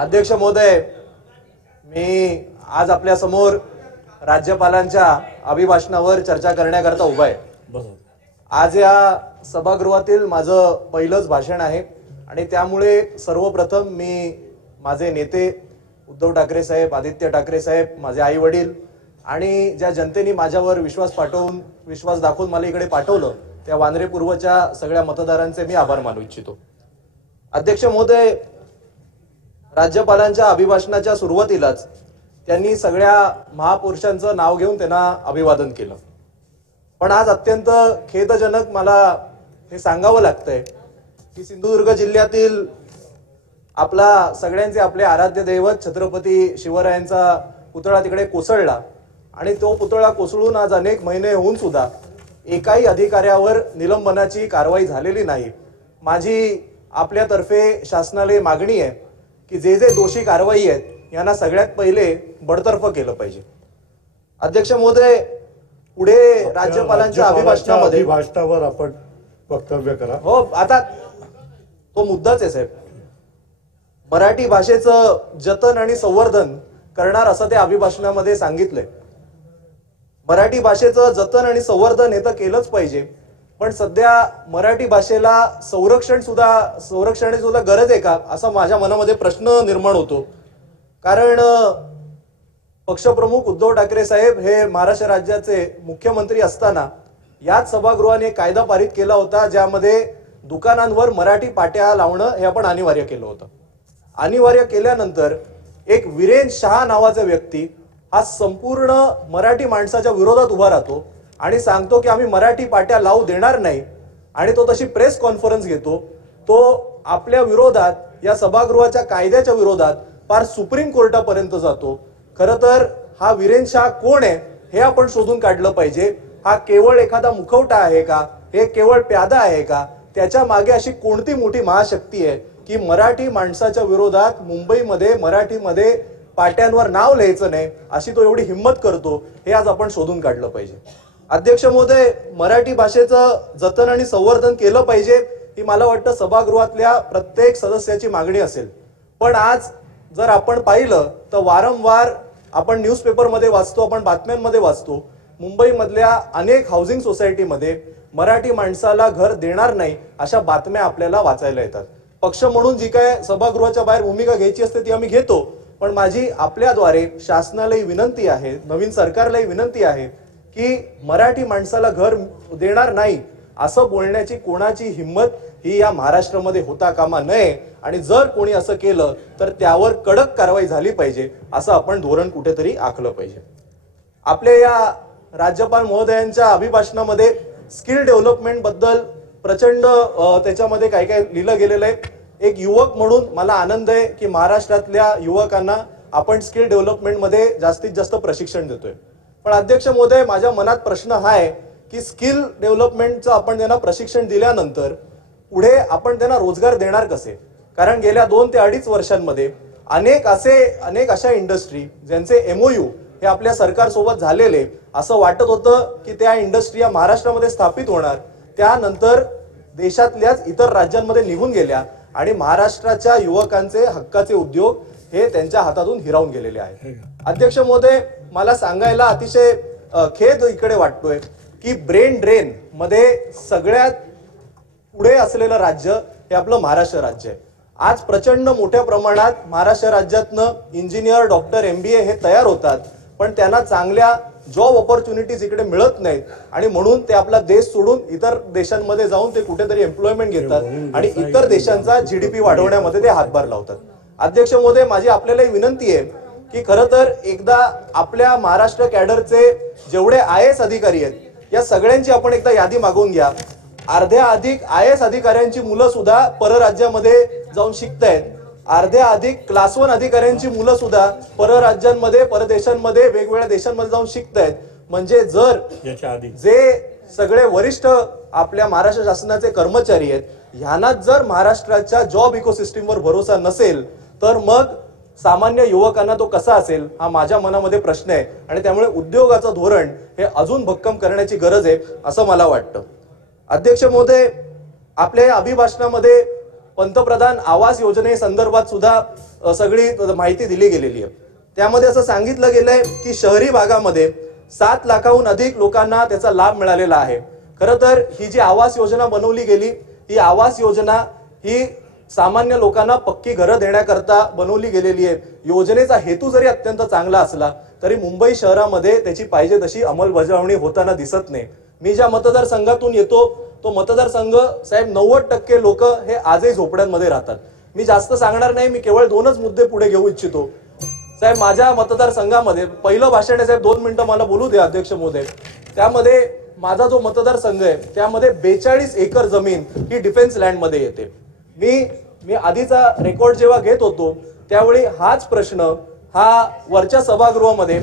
अध्यक्ष महोदय मी आज आपल्यासमोर राज्यपालांच्या अभिभाषणावर चर्चा करण्याकरता उभा आहे. बस. आज या सभागृहातील माझं पहिलंच भाषण आहे आणि त्यामुळे सर्वप्रथम मी माझे नेते उद्धव ठाकरे साहेब आदित्य ठाकरे साहेब माझे आई वडील आणि ज्या जनतेने माझ्यावर विश्वास पाठवून विश्वास दाखवून मला इकडे पाठवलं त्या वांद्रे पूर्वच्या सगळ्या मतदारांचे मी आभार मानू इच्छितो. अध्यक्ष महोदय राज्यपालांच्या अभिभाषणाच्या सुरुवातीलाच त्यांनी सगळ्या महापुरुषांचं नाव घेऊन त्यांना अभिवादन केलं. पण आज अत्यंत खेदजनक मला हे सांगावं लागतंय की सिंधुदुर्ग जिल्ह्यातील आपला सगळ्यांचे आपले आराध्य दैवत छत्रपती शिवरायांचा पुतळा तिकडे कोसळला आणि तो पुतळा कोसळून आज अनेक महिने होऊन सुद्धा एकाही अधिकाऱ्यावर निलंबनाची कारवाई झालेली नाही. माझी आपल्यातर्फे शासनाला मागणी आहे की जे जे दोषी कारवाई आहेत यांना सगळ्यात पहिले बडतर्फ केलं पाहिजे. अध्यक्ष महोदय पुढे राज्यपालांच्या अभिभाषणामध्ये भाषणावर आपण वक्तव्य करा. हो आता तो मुद्दाच आहे साहेब. मराठी भाषेचं जतन आणि संवर्धन करणार असं त्या अभिभाषणामध्ये सांगितलंय. मराठी भाषेचं जतन आणि संवर्धन हे तर केलंच पाहिजे. पण सध्या मराठी भाषेला संरक्षण सुद्धा संरक्षणाची सुद्धा गरज आहे का? असा माझ्या मनामध्ये प्रश्न निर्माण होतो. कारण पक्षप्रमुख उद्धव ठाकरे साहेब हे महाराष्ट्र राज्याचे मुख्यमंत्री असताना याच सभागृहाने एक कायदा पारित केला होता ज्यामध्ये दुकानांवर मराठी पाट्या लावणं हे आपण अनिवार्य केलं होतं. अनिवार्य केल्यानंतर एक विरेन शहा नावाचा व्यक्ती हा संपूर्ण मराठी माणसाच्या विरोधात उभा राहतो. आणि सांगतो की आम्ही मराठी पाट्या लावू देणार नाही. आणि तो तशी प्रेस कॉन्फरन्स घेतो. तो आपल्या विरोधात या सभागृहाच्या कायद्याच्या विरोधात फार सुप्रीम कोर्टापर्यंत जातो. खरं तर हा वीरेन शाह कोण आहे हे आपण शोधून काढलं पाहिजे. हा केवळ एखादा मुखवटा आहे का? हे केवळ प्यादा आहे का? त्याच्यामागे अशी कोणती मोठी महाशक्ती आहे की मराठी माणसाच्या विरोधात मुंबईमध्ये मराठीमध्ये पाट्यांवर नाव लिहायचं नाही अशी तो एवढी हिंमत करतो हे आज आपण शोधून काढलं पाहिजे. अध्यक्ष महोदय मराठी भाषेचं जतन आणि संवर्धन केलं पाहिजे ही मला वाटतं सभागृहातल्या प्रत्येक सदस्याची मागणी असेल. पण आज जर आपण पाहिलं तर वारंवार आपण न्यूजपेपरमध्ये वाचतो आपण बातम्यांमध्ये वाचतो. मुंबईमधल्या अनेक हाऊसिंग सोसायटीमध्ये मराठी माणसाला घर देणार नाही अशा बातम्या आपल्याला वाचायला येतात. पक्ष म्हणून जी काय सभागृहाच्या बाहेर भूमिका घ्यायची असते ती आम्ही घेतो. पण माझी आपल्याद्वारे शासनालाही विनंती आहे नवीन सरकारलाही विनंती आहे की मराठी माणसाला घर देणार नाही असं बोलण्याची कोणाची हिंमत ही या महाराष्ट्रामध्ये होता कामा नये. आणि जर कोणी असं केलं तर त्यावर कडक कारवाई झाली पाहिजे असं आपण धोरण कुठेतरी आखलं पाहिजे. आपल्या या राज्यपाल महोदयांच्या अभिभाषणामध्ये स्किल डेव्हलपमेंटबद्दल प्रचंड त्याच्यामध्ये काय काय लिहिलं गेलेलं आहे. एक युवक म्हणून मला आनंद आहे की महाराष्ट्रातल्या युवकांना आपण स्किल डेव्हलपमेंटमध्ये जास्तीत जास्त प्रशिक्षण देतोय. पण अध्यक्ष महोदय माझ्या मनात प्रश्न हा आहे की स्किल डेव्हलपमेंटचं आपण त्यांना प्रशिक्षण दिल्यानंतर पुढे आपण त्यांना रोजगार देणार कसे? कारण गेल्या दोन ते अडीच वर्षांमध्ये अनेक असे अनेक अशा इंडस्ट्री ज्यांचे एमओयू हे आपल्या सरकारसोबत झालेले असं वाटत होतं की त्या इंडस्ट्री या महाराष्ट्रामध्ये स्थापित होणार. त्यानंतर देशातल्याच इतर राज्यांमध्ये निघून गेल्या आणि महाराष्ट्राच्या युवकांचे हक्काचे उद्योग हे त्यांच्या हातातून हिरावून गेलेले आहेत. अध्यक्ष महोदय मला सांगायला अतिशय खेद इकडे वाटतोय की ब्रेन ड्रेन मध्ये सगळ्यात पुढे असलेलं राज्य हे आपलं महाराष्ट्र राज्य आहे. आज प्रचंड मोठ्या प्रमाणात महाराष्ट्र राज्यातनं इंजिनियर डॉक्टर एमबीए हे तयार होतात पण त्यांना चांगल्या जॉब ऑपॉर्च्युनिटीज इकडे मिळत नाहीत. आणि म्हणून ते आपला देश सोडून इतर देशांमध्ये जाऊन ते कुठेतरी एम्प्लॉयमेंट घेतात आणि इतर देशांचा जीडीपी वाढवण्यामध्ये ते हातभार लावतात. अध्यक्ष महोदय माझी आपल्याला एक विनंती आहे की खरं तर एकदा आपल्या महाराष्ट्र कॅडरचे जेवढे आय एस अधिकारी आहेत या सगळ्यांची आपण एकदा यादी मागवून घ्या. अर्ध्या अधिक आय एस अधिकाऱ्यांची मुलं सुद्धा परराज्यामध्ये जाऊन शिकतायत. अर्ध्या अधिक क्लास वन अधिकाऱ्यांची मुलं सुद्धा परराज्यांमध्ये परदेशांमध्ये वेगवेगळ्या देशांमध्ये जाऊन शिकतायत. म्हणजे जर याच्या आधी. जे सगळे वरिष्ठ आपल्या महाराष्ट्र शासनाचे कर्मचारी आहेत ह्यांनाच जर महाराष्ट्राच्या जॉब इकोसिस्टीमवर भरोसा नसेल तर मग सामान्य युवकांना तो कसा असेल हा माझ्या मनामध्ये प्रश्न आहे आणि त्यामुळे उद्योगाचं धोरण हे अजून भक्कम करण्याची गरज आहे असं मला वाटतं. अध्यक्ष महोदय आपल्या या अभिभाषणामध्ये पंतप्रधान आवास योजनेसंदर्भात सुद्धा सगळी माहिती दिली गेलेली आहे. त्यामध्ये असं सांगितलं गेलंय की शहरी भागामध्ये सात लाखाहून अधिक लोकांना त्याचा लाभ मिळालेला आहे. खरं तर ही जी आवास योजना बनवली गेली ही आवास योजना ही सामान्य लोकांना पक्की घरं देण्याकरता बनवली गेलेली आहे योजनेचा हेतू जरी अत्यंत चांगला असला तरी मुंबई शहरामध्ये त्याची पाहिजे तशी अंमलबजावणी होताना दिसत नाही. मी ज्या मतदारसंघातून येतो तो मतदारसंघ साहेब नव्वद टक्के लोक हे आजही झोपड्यांमध्ये राहतात. मी जास्त सांगणार नाही मी केवळ दोनच मुद्दे पुढे घेऊ इच्छितो. साहेब माझ्या मतदारसंघामध्ये पहिलं भाषण आहे साहेब दोन मिनिटं मला बोलू द्या अध्यक्ष महोदय. त्यामध्ये माझा जो मतदारसंघ आहे त्यामध्ये बेचाळीस एकर जमीन ही डिफेन्स लँडमध्ये येते. मी मी आधीचा रेकॉर्ड जेव्हा घेत होतो त्यावेळी हाच प्रश्न हा वरच्या सभागृहामध्ये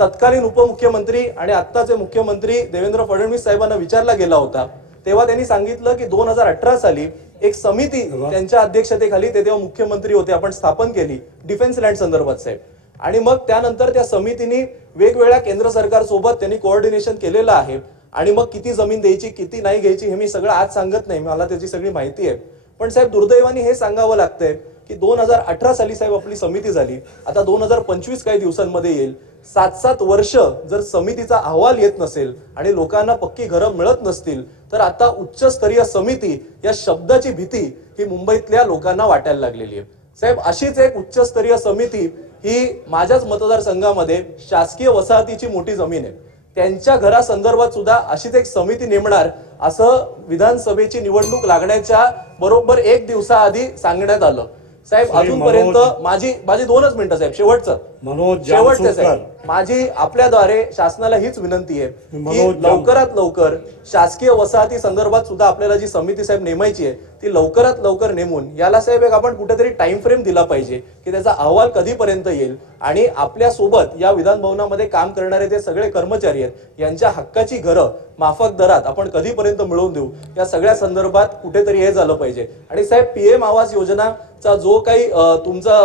तत्कालीन उपमुख्यमंत्री आणि आत्ताचे मुख्यमंत्री देवेंद्र फडणवीस साहेबांना विचारला गेला होता. तेव्हा त्यांनी सांगितलं की दोन हजार अठरा साली एक समिती त्यांच्या अध्यक्षतेखाली ते तेव्हा मुख्यमंत्री होते आपण स्थापन केली डिफेन्स लँड संदर्भात साहेब. आणि मग त्यानंतर त्या समितीने वेगवेगळ्या केंद्र सरकार सोबत त्यांनी कोऑर्डिनेशन केलेलं आहे. आणि मग किती जमीन द्यायची किती नाही घ्यायची हे मी सगळं आज सांगत नाही मला त्याची सगळी माहिती आहे. पण साहेब दुर्दैवाने हे सांगावं लागतंय की दोन हजार अठरा साली साहेब आपली समिती झाली. आता दोन हजार पंचवीस काही दिवसांमध्ये येईल. सात सात वर्ष जर समितीचा अहवाल येत नसेल आणि लोकांना पक्की घरं मिळत नसतील तर आता उच्चस्तरीय समिती या शब्दाची भीती ही मुंबईतल्या लोकांना वाटायला लागलेली आहे. साहेब अशीच एक उच्चस्तरीय समिती ही माझ्याच मतदारसंघामध्ये शासकीय वसाहतीची मोठी जमीन आहे. त्यांच्या घरासंदर्भात सुद्धा अशीच एक समिती नेमणार असं विधानसभेची निवडणूक लागण्याच्या बरोबर एक दिवसाआधी सांगण्यात आलं. साहेब अजूनपर्यंत माझी माझी दोनच मिनिटं साहेब शेवटचं. मनोज शेवटचं माझी आपल्याद्वारे शासनाला हीच विनंती आहे की लवकरात लवकर शासकीय वसाहती संदर्भात सुद्धा आपल्याला जी समिती साहेब नेमायची आहे ती लवकरात लवकर नेमून याला साहेब एक आपण कुठेतरी टाइम फ्रेम दिला पाहिजे की त्याचा अहवाल कधीपर्यंत येईल आणि आपल्यासोबत या विधान भवनामध्ये काम करणारे जे सगळे कर्मचारी आहेत यांच्या हक्काची घरं माफक दरात आपण कधीपर्यंत मिळवून देऊ या सगळ्या संदर्भात कुठेतरी हे झालं पाहिजे. आणि साहेब पीएम आवास योजनाचा जो काही तुमचा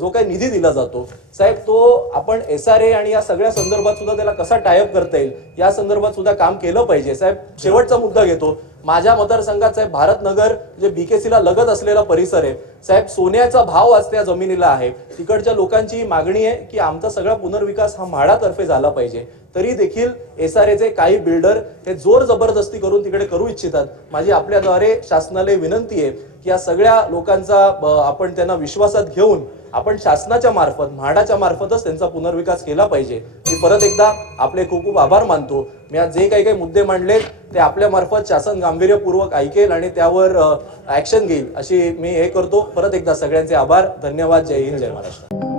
जो काही निधी दिला जातो साहेब तो आपण एस आर ए आणि या सगळ्या संदर्भात सुद्धा त्याला कसा टायअप करता येईल या संदर्भात सुद्धा काम केलं पाहिजे. साहेब शेवटचा मुद्दा घेतो. माझ्या मतदारसंघात साहेब भारतनगर जे बीकेसी ला लगत असलेला परिसर आहे साहेब सोन्याचा भाव आज त्या जमिनीला आहे. तिकडच्या लोकांची मागणी आहे की आमचा सगळा पुनर्विकास हा म्हाडातर्फे झाला पाहिजे. तरी देखील एस आर एचे काही बिल्डर हे जोर जबरदस्ती करून तिकडे करू इच्छितात. माझी आपल्याद्वारे शासनाला विनंती आहे की या सगळ्या लोकांचा आपण त्यांना विश्वासात घेऊन आपण शासनाच्या मार्फत म्हाडाच्या मार्फतच त्यांचा पुनर्विकास केला पाहिजे. मी परत एकदा आपले खूप खूप आभार मानतो. मी आज जे काही काही मुद्दे मांडले ते आपल्या मार्फत शासन गांभीर्यपूर्वक ऐकेल आणि त्यावर ऍक्शन घेईल. अशी मी हे करतो. परत एकदा सगळ्यांचे आभार. धन्यवाद. जय हिंद. जय महाराष्ट्र.